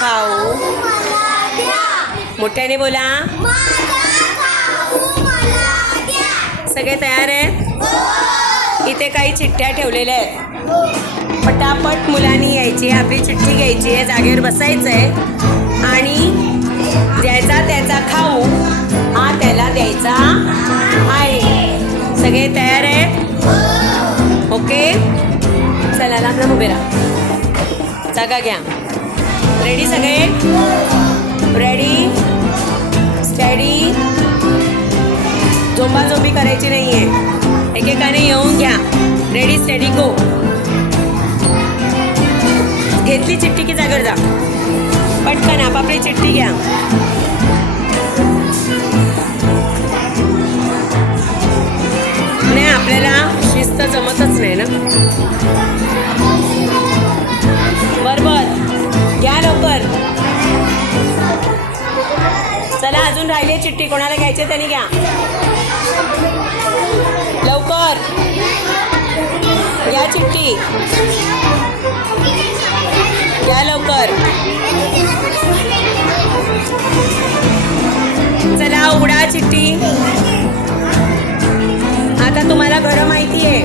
खाऊ मोठ्याने बोला. सगळे तयार आहेत. इथे काही चिठ्ठ्या ठेवलेल्या आहेत. पटापट मुलांनी यायची, आपली चिठ्ठी घ्यायची आहे, जागेवर बसायचं आहे आणि ज्याचा त्याचा खाऊ हा त्याला द्यायचा आहे. सगळे तयार आहेत? ओके, चला लांब उभे राहा, जागा घ्या. रेडी सगळे? Ready steady. झोंबाझोंबी करायची नाही आहे, एकेकाने येऊन घ्या. रेडी स्टडी गो. घेतली चिठ्ठी की जागर जा, पटकन आपापली चिठ्ठी घ्या. नाही, आपल्याला शिस्त जमतच नाही ना. बरोबर, घ्या लवकर. चला, अजून राहिली चिठ्ठी, कोणाला घ्यायची त्यांनी घ्या लवकर. घ्या चिठ्ठी, घ्या लवकर. चला, उघडा चिठ्ठी. आता तुम्हाला घरं माहिती आहे.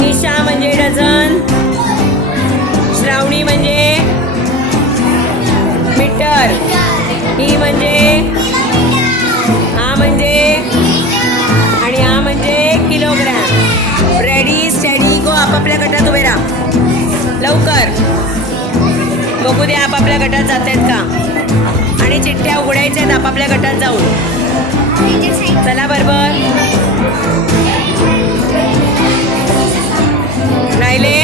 निशा म्हणजे डझन, श्रावणी म्हणजे मीटर, ही म्हणजे, हा म्हणजे, आणि हा म्हणजे किलोग्रॅम. रेडी स्टडी गो. आपापल्या गटात उभे राहा लवकर. बघू दे आपापल्या गटात जात आहेत का. आणि चिठ्ठ्या उघडायच्या आहेत आपापल्या गटात जाऊन. चला बरोबर. राहिले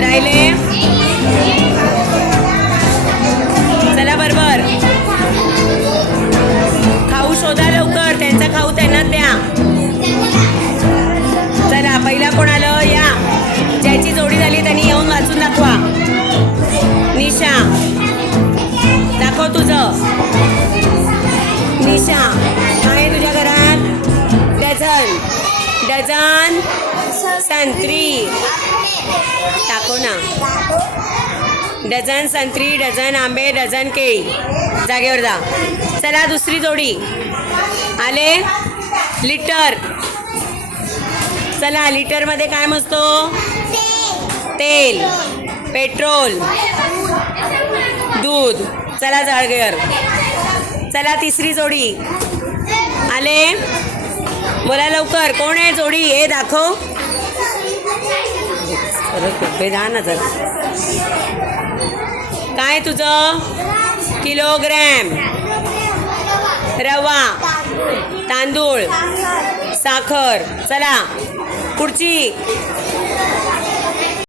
राहिले. चला बरोबर. खाऊ शोधा लवकर, त्यांचा खाऊ त्यांना द्या. चला, पहिला कोण आलं या. ज्याची जोडी झाली त्यांनी येऊन वाचून दाखवा. निशा, दाखव तुझं. निशा, काय आहे तुझ्या घरात? डझन. डझन संत्री. टाको ना. डझन संत्री, डझन आंबे, डझन केळी. जागेवर जा. चला, दुसरी जोडी आले. लिटर. चला, लिटरमध्ये काय मोजतो? तेल, पेट्रोल, दूध. चला जागेवर. चला, तिसरी जोडी आले. बोला लवकर, कोण आहे जोडी? हे दाखव. जा ना जरा. काय तुझं? किलोग्रॅम. रवा, तांदूळ, साखर. चला पुढची.